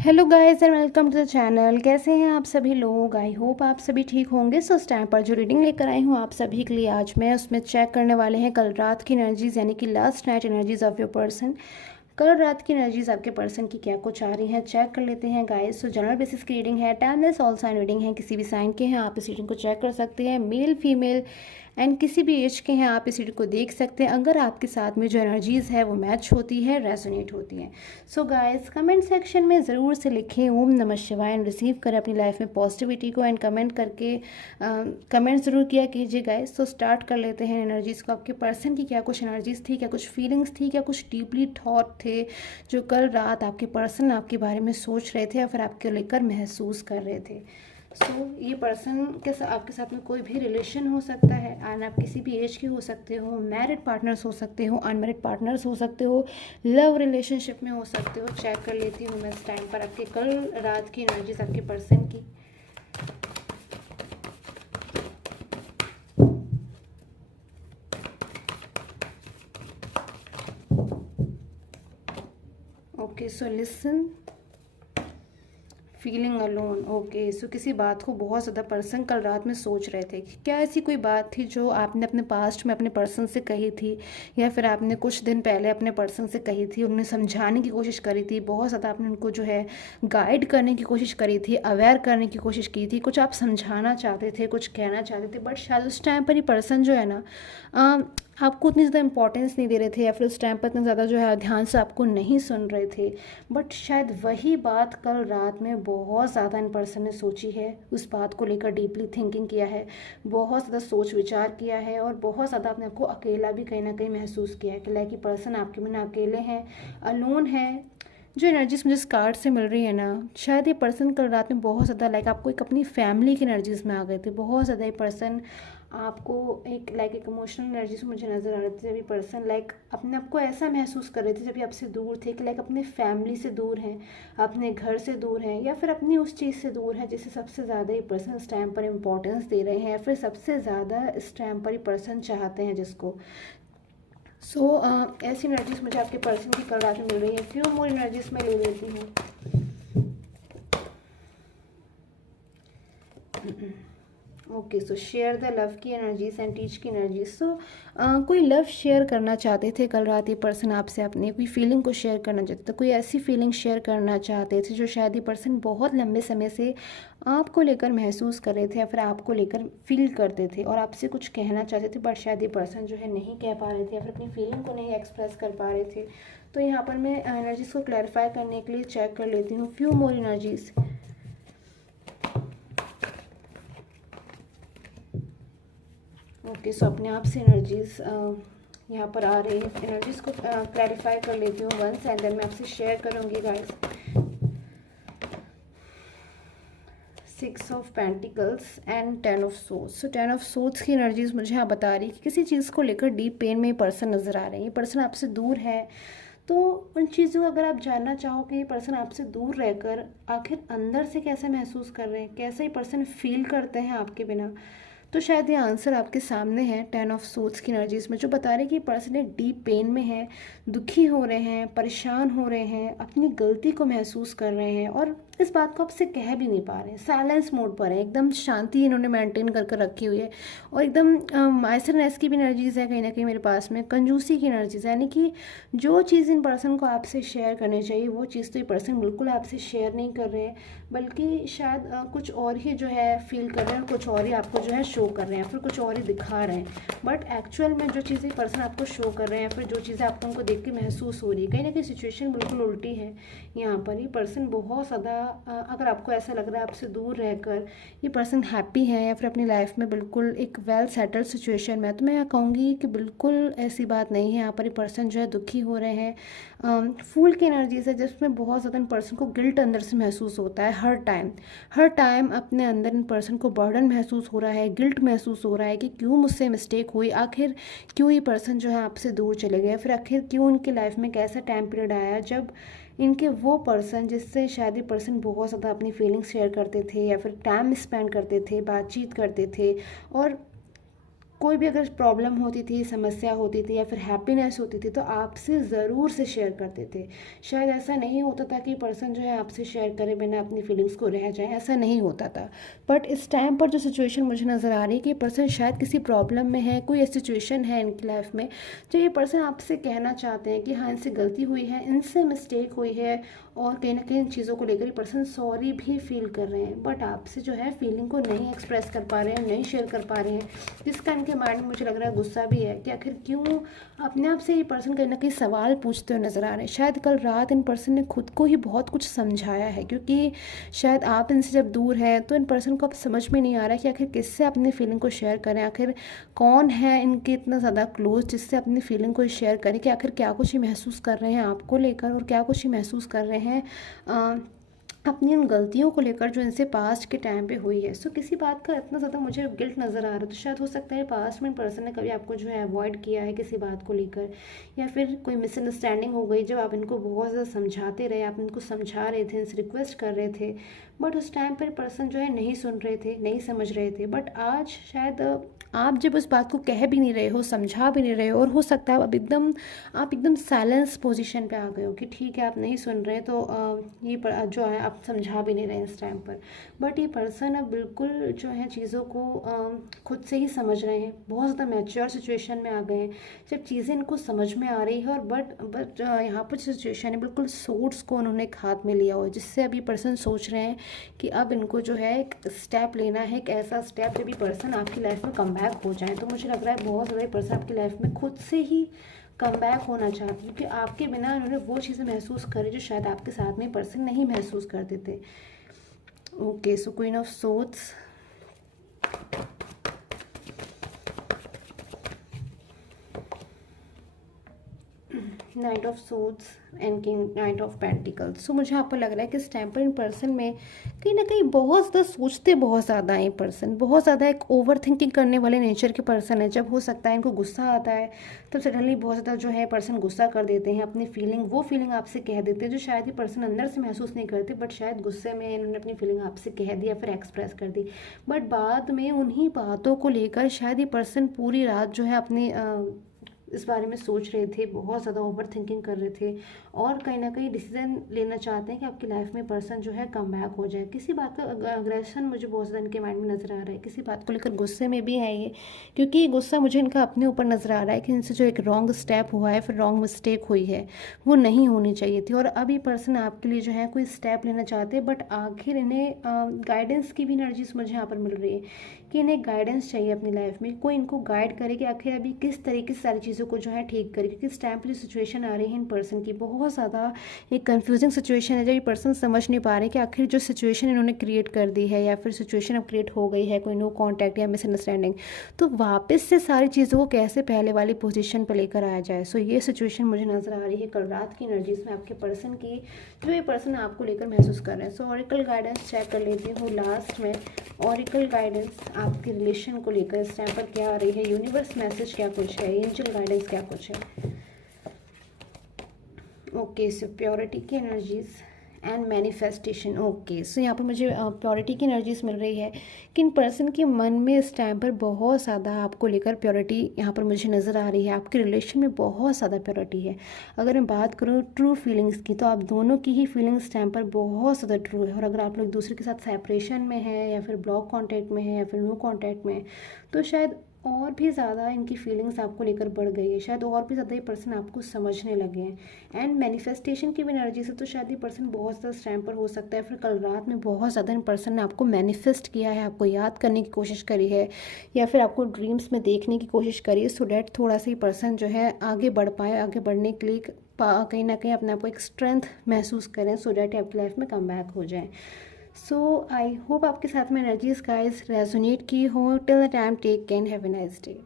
Hello guys and welcome to the channel. कैसे हैं आप सभी लोग? आई होप आप सभी ठीक होंगे। सो इस टाइम पर जो रीडिंग लेकर आई हूँ आप सभी के लिए आज मैं उसमें चेक करने वाले हैं कल रात की एनर्जीज यानी कि last night energies of your person. कल रात की एनर्जीज आपके पर्सन की क्या कुछ आ रही हैं चेक कर लेते हैं गाइस। सो जनरल बेसिस की रीडिंग है, टाइमलेस ऑल साइन रीडिंग है, किसी भी साइन के हैं आप इस रीडिंग को चेक कर सकते हैं, मेल फीमेल एंड किसी भी एज के हैं आप इस रीडिंग को देख सकते हैं। अगर आपके साथ में जो एनर्जीज़ है वो मैच होती है, रेजोनेट होती हैं। सो गाइस कमेंट सेक्शन में ज़रूर से लिखें ओम नमः शिवाय एंड रिसीव करें अपनी लाइफ में पॉजिटिविटी को एंड कमेंट करके कमेंट ज़रूर किया कीजिए गाइस। सो स्टार्ट कर लेते हैं एनर्जीज़ को। आपके पर्सन की क्या कुछ एनर्जीज़ थी, क्या कुछ फीलिंग्स थी, क्या कुछ डीपली थॉट थे जो कल रात आपके पर्सन आपके बारे में सोच रहे थे या फिर आपके लेकर महसूस कर रहे थे। ये पर्सन के साथ आपके साथ में कोई भी रिलेशन हो सकता है एंड आप किसी भी एज के हो सकते हो, मैरिड पार्टनर्स हो सकते हो, अनमैरिड पार्टनर्स हो सकते हो, लव रिलेशनशिप में हो सकते हो। चेक कर लेती हूँ मैं इस टाइम पर आपके कल रात की एनर्जीज आपके पर्सन की। Okay so listen, feeling alone. Okay so किसी बात को बहुत ज़्यादा पर्सन कल रात में सोच रहे थे। क्या ऐसी कोई बात थी जो आपने अपने पास्ट में अपने पर्सन से कही थी या फिर आपने कुछ दिन पहले अपने पर्सन से कही थी, उन्हें समझाने की कोशिश करी थी, बहुत ज़्यादा आपने उनको जो है गाइड करने की कोशिश करी थी, अवेयर करने की कोशिश की थी, कुछ आप समझाना चाहते थे, कुछ कहना चाहते थे, बट शायद उस टाइम पर ही पर्सन जो है ना आपको उतनी ज़्यादा इंपॉर्टेंस नहीं दे रहे थे या फिर उस टाइम पर इतना ज़्यादा जो है ध्यान से आपको नहीं सुन रहे थे। बट शायद वही बात कल रात में बहुत ज़्यादा इन पर्सन ने सोची है, उस बात को लेकर डीपली थिंकिंग किया है, बहुत ज़्यादा सोच विचार किया है और बहुत ज़्यादा अपने आपको अकेला भी कहीं ना कहीं महसूस किया है कि लाइक ये पर्सन आपके बिना अकेले हैं, अलोन है। जो एनर्जीज मुझे इस कार्ड से मिल रही है ना, शायद ये पर्सन कल रात में बहुत ज़्यादा लाइक आपको एक अपनी फैमिली की एनर्जीज में आ गए थे। बहुत ज़्यादा ये पर्सन आपको एक लाइक एक इमोशनल एनर्जीज मुझे नज़र आ रहे थे। जब ये पर्सन लाइक अपने आपको ऐसा महसूस कर रहे थे जब ये आपसे दूर थे कि लाइक अपने फैमिली से दूर हैं, अपने घर से दूर हैं या फिर अपनी उस चीज़ से दूर है जिसे सबसे ज़्यादा ये पर्सन इस टाइम पर इम्पोर्टेंस दे रहे हैं या फिर सबसे ज़्यादा इस टाइम पर ये पर्सन चाहते हैं जिसको। ऐसी एनर्जीज मुझे आपके पर्सन की कल रात में मिल रही है। फ्यू मोर एनर्जीज मैं ले लेती हूँ। Okay so share the love की एनर्जीज एंड टीच की एनर्जीज। कोई लव शेयर करना चाहते थे कल रात ये पर्सन आपसे, अपने कोई फीलिंग को शेयर करना चाहते थे, कोई ऐसी फीलिंग शेयर करना चाहते थे जो शायद ये पर्सन बहुत लंबे समय से आपको लेकर महसूस कर रहे थे या फिर आपको लेकर फील करते थे और आपसे कुछ कहना चाहते थे, बट शायद ये पर्सन जो है नहीं कह पा रहे थे या फिर अपनी फीलिंग को नहीं एक्सप्रेस कर पा रहे थे। तो यहाँ पर मैं एनर्जीज को क्लैरिफाई करने के लिए चेक कर लेती हूँ few more energies. Okay so अपने आप से एनर्जीज यहाँ पर आ रही है। एनर्जीज को क्लैरिफाई कर लेती हूँ वंस एंड देन मैं आपसे शेयर करूँगी guys. 6 of pentacles and 10 of swords. 10 of swords की एनर्जीज मुझे यहाँ बता रही है कि किसी चीज़ को लेकर डीप पेन में ये पर्सन नज़र आ रहे हैं। ये पर्सन आपसे दूर है, तो उन चीज़ों को अगर आप जानना चाहो कि ये पर्सन आपसे दूर रहकर आखिर अंदर से कैसा महसूस कर रहे हैं, कैसा ये पर्सन फील करते हैं आपके बिना, तो शायद ये आंसर आपके सामने है 10 ऑफ सोर्ड्स की एनर्जीज में, जो बता रहे हैं कि पर्सन एक डीप पेन में है, दुखी हो रहे हैं, परेशान हो रहे हैं, अपनी गलती को महसूस कर रहे हैं और इस बात को आपसे कह भी नहीं पा रहे हैं। साइलेंस मोड पर है, एकदम शांति इन्होंने मेंटेन कर रखी हुई है और एकदम माइसरनेस की भी एनर्जीज है कहीं ना कहीं मेरे पास में, कंजूसी की एनर्जीज है, यानी कि जो चीज़ इन पर्सन को आपसे शेयर करनी चाहिए वो चीज़ तो ये पर्सन बिल्कुल आपसे शेयर नहीं कर रहे हैं, बल्कि शायद कुछ और ही जो है फील कर रहे हैं, कुछ और ही आपको जो है शो कर रहे हैं, फिर कुछ और ही दिखा रहे हैं। बट एक्चुअल में जो चीज़ें पर्सन आपको शो कर रहे हैं, फिर जो चीज़ें आपको उनको देख के महसूस हो रही है, कहीं ना कहीं सिचुएशन बिल्कुल उल्टी है। यहाँ पर ये पर्सन बहुत ज़्यादा अगर आपको ऐसा लग रहा है आपसे दूर रहकर ये पर्सन हैप्पी है या फिर अपनी लाइफ में बिल्कुल एक वेल सेटल्ड सिचुएशन में है, तो मैं यहाँ कहूँगी कि बिल्कुल ऐसी बात नहीं है। यहाँ पर ये पर्सन जो है दुखी हो रहे हैं। फूल की एनर्जीज है जिसमें बहुत ज़्यादा इन पर्सन को गिल्ट अंदर से महसूस होता है हर टाइम अपने अंदर इन पर्सन को बर्डन महसूस हो रहा है, गिल्ट महसूस हो रहा है कि क्यों मुझसे मिस्टेक हुई, आखिर क्यों ये पर्सन जो है आपसे दूर चले गए, फिर आखिर क्यों उनकी लाइफ में कैसा टाइम पीरियड आया जब इनके वो पर्सन जिससे शायद ये पर्सन बहुत ज़्यादा अपनी फीलिंग्स शेयर करते थे या फिर टाइम स्पेंड करते थे, बातचीत करते थे और कोई भी अगर प्रॉब्लम होती थी, समस्या होती थी या फिर हैप्पीनेस होती थी तो आपसे ज़रूर से शेयर करते थे। शायद ऐसा नहीं होता था कि पर्सन जो है आपसे शेयर करे बिना अपनी फीलिंग्स को रह जाए, ऐसा नहीं होता था। बट इस टाइम पर जो सिचुएशन मुझे नज़र आ रही है कि पर्सन शायद किसी प्रॉब्लम में है, कोई ऐसी सिचुएशन है इनकी लाइफ में जो ये पर्सन आपसे कहना चाहते हैं कि हाँ इनसे गलती हुई है, इनसे मिस्टेक हुई है और कहीं ना कहीं इन चीज़ों को लेकर ये पर्सन सॉरी भी फील कर रहे हैं, बट आपसे जो है फीलिंग को नहीं एक्सप्रेस कर पा रहे हैं, नहीं शेयर कर पा रहे हैं, जिसका इनके माइंड में मुझे लग रहा है गुस्सा भी है कि आखिर क्यों अपने आप से ये पर्सन कहीं ना कहीं सवाल पूछते हुए नज़र आ रहे हैं। शायद कल रात इन पर्सन ने खुद को ही बहुत कुछ समझाया है, क्योंकि शायद आप इनसे जब दूर है तो इन पर्सन को अब समझ में नहीं आ रहा है कि आखिर किससे अपनी फीलिंग को शेयर करें, आखिर कौन है इनके इतना ज़्यादा क्लोज जिससे अपनी फीलिंग को शेयर करें, कि आखिर क्या कुछ ही महसूस कर रहे हैं आपको लेकर और क्या कुछ ही महसूस कर रहे हैं अपनी उन गलतियों को लेकर जो इनसे पास्ट के टाइम पे हुई है। सो किसी बात का इतना ज़्यादा मुझे गिल्ट नज़र आ रहा है, तो शायद हो सकता है पास्ट में पर्सन ने कभी आपको जो है अवॉइड किया है किसी बात को लेकर, या फिर कोई मिसअंडरस्टैंडिंग हो गई जब आप इनको बहुत ज़्यादा समझाते रहे, आप इनको समझा रहे थे, इनसे रिक्वेस्ट कर रहे थे, बट उस टाइम पर पर्सन जो है नहीं सुन रहे थे, नहीं समझ रहे थे। बट आज शायद आप जब उस बात को कह भी नहीं रहे हो, समझा भी नहीं रहे हो, और हो सकता है आप एकदम साइलेंस पोजीशन पे आ गए हो कि ठीक है आप नहीं सुन रहे तो जो है आप समझा भी नहीं रहे इस टाइम पर। बट ये पर्सन अब बिल्कुल जो है चीज़ों को खुद से ही समझ रहे हैं, बहुत ज़्यादा मैच्योर सिचुएशन में आ गए हैं जब चीज़ें इनको समझ में आ रही है। और बट यहाँ पर सिचुएशन है बिल्कुल सोर्स को उन्होंने एक हाथ में लिया हुआ है, जिससे अभी पर्सन सोच रहे हैं कि अब इनको जो है एक स्टेप लेना है, एक ऐसा स्टेप जब भी पर्सन आपकी लाइफ में कम बैक हो जाए। तो मुझे लग रहा है बहुत ज़्यादा पर्सन आपकी लाइफ में खुद से ही कम बैक होना चाहती है, क्योंकि आपके बिना उन्होंने वो चीज़ें महसूस करी जो शायद आपके साथ में पर्सन नहीं महसूस करते थे। Okay, so queen of swords, knight of swords and king knight of pentacles. So मुझे आपको लग रहा है कि इस टाइम पर इन पर्सन में कहीं ना कहीं बहुत ज़्यादा सोचते बहुत ज़्यादा है। पर्सन बहुत ज़्यादा एक ओवर थिंकिंग करने वाले नेचर के पर्सन है। जब हो सकता है इनको गुस्सा आता है तब सडनली बहुत ज़्यादा जो है पर्सन गुस्सा कर देते हैं, अपनी फीलिंग वो फीलिंग आपसे कह देते हैं जो शायद ये पर्सन अंदर से महसूस नहीं करते, बट शायद गुस्से में इन्होंने अपनी फीलिंग आपसे कह दी या फिर एक्सप्रेस कर दी। बट बाद में उन्हीं बातों को लेकर शायद ये पर्सन पूरी रात जो है अपनी इस बारे में सोच रहे थे, बहुत ज़्यादा ओवर थिंकिंग कर रहे थे और कहीं ना कहीं डिसीजन लेना चाहते हैं कि आपकी लाइफ में पर्सन जो है कम बैक हो जाए। किसी बात का अग्रेशन मुझे बहुत ज़्यादा इनके माइंड में नज़र आ रहा है, किसी बात को लेकर गुस्से में भी है ये, क्योंकि ये गुस्सा मुझे इनका अपने ऊपर नज़र आ रहा है कि इनसे जो एक रॉन्ग स्टेप हुआ है, फिर रॉन्ग मिस्टेक हुई है, वो नहीं होनी चाहिए थी। और अब ये पर्सन आपके लिए जो है कोई स्टेप लेना चाहते हैं, बट आखिर इन्हें गाइडेंस की भी एनर्जीज मुझे यहाँ पर मिल रही है कि इन्हें गाइडेंस चाहिए अपनी लाइफ में, कोई इनको गाइड करे कि आखिर अभी किस तरीके से सारी चीज़ों को जो है ठीक करे। क्योंकि इस टाइम पर जो सिचुएशन आ रही है इन पर्सन की बहुत ज़्यादा एक कंफ्यूजिंग सिचुएशन है, जब ये पर्सन समझ नहीं पा रहे कि आखिर जो सिचुएशन इन्होंने क्रिएट कर दी है या फिर सिचुएशन अब क्रिएट हो गई है, कोई नो कॉन्टैक्ट या मिसअंडरस्टैंडिंग, तो वापस से सारी चीज़ों को कैसे पहले वाली पोजीशन पर लेकर आया जाए। सो ये सिचुएशन मुझे नज़र आ रही है कल रात की एनर्जीज में आपके पर्सन की, जो ये पर्सन आपको लेकर महसूस कर रहे हैं। सो ऑरिकल गाइडेंस चेक कर लेती हूँ लास्ट में। ऑरिकल गाइडेंस आपके रिलेशन को लेकर इस टाइम पर क्या आ रही है, यूनिवर्स मैसेज क्या कुछ है, एंजल गाइडेंस क्या कुछ है। ओके, सो प्योरिटी की एनर्जीज एंड मैनिफेस्टेशन। ओके, सो यहाँ पर मुझे प्योरिटी की एनर्जीज मिल रही है कि इन पर्सन के मन में इस टाइम पर बहुत ज़्यादा आपको लेकर प्योरिटी यहाँ पर मुझे नज़र आ रही है। आपके रिलेशन में बहुत ज़्यादा प्योरिटी है। अगर मैं बात करूँ ट्रू फीलिंग्स की, तो आप दोनों की ही फीलिंग्स टाइम पर बहुत ज़्यादा ट्रू है। और अगर आप लोग दूसरे के साथ सेपरेशन में है या फिर ब्लॉक कॉन्टैक्ट में है या फिर नो कॉन्टैक्ट में है, तो शायद और भी ज़्यादा इनकी फीलिंग्स आपको लेकर बढ़ गई है, शायद और भी ज़्यादा ये पर्सन आपको समझने लगे हैं। एंड मैनिफेस्टेशन की भी एनर्जी से तो शायद ये पर्सन बहुत ज़्यादा इस टाइम पर हो सकता है फिर कल रात में बहुत ज़्यादा इन पर्सन ने आपको मैनिफेस्ट किया है, आपको याद करने की कोशिश करी है या फिर आपको ड्रीम्स में देखने की कोशिश करी है, सो डैट थोड़ा सा ये पर्सन जो है आगे बढ़ पाए, आगे बढ़ने के लिए कहीं ना कहीं अपने आप को एक स्ट्रेंथ महसूस करें, सो डैट आपकी लाइफ में कम बैक हो जाए। सो आई होप आपके साथ में एनर्जीज गाइस रेजोनेट की हो। Till the time take care, have a nice day.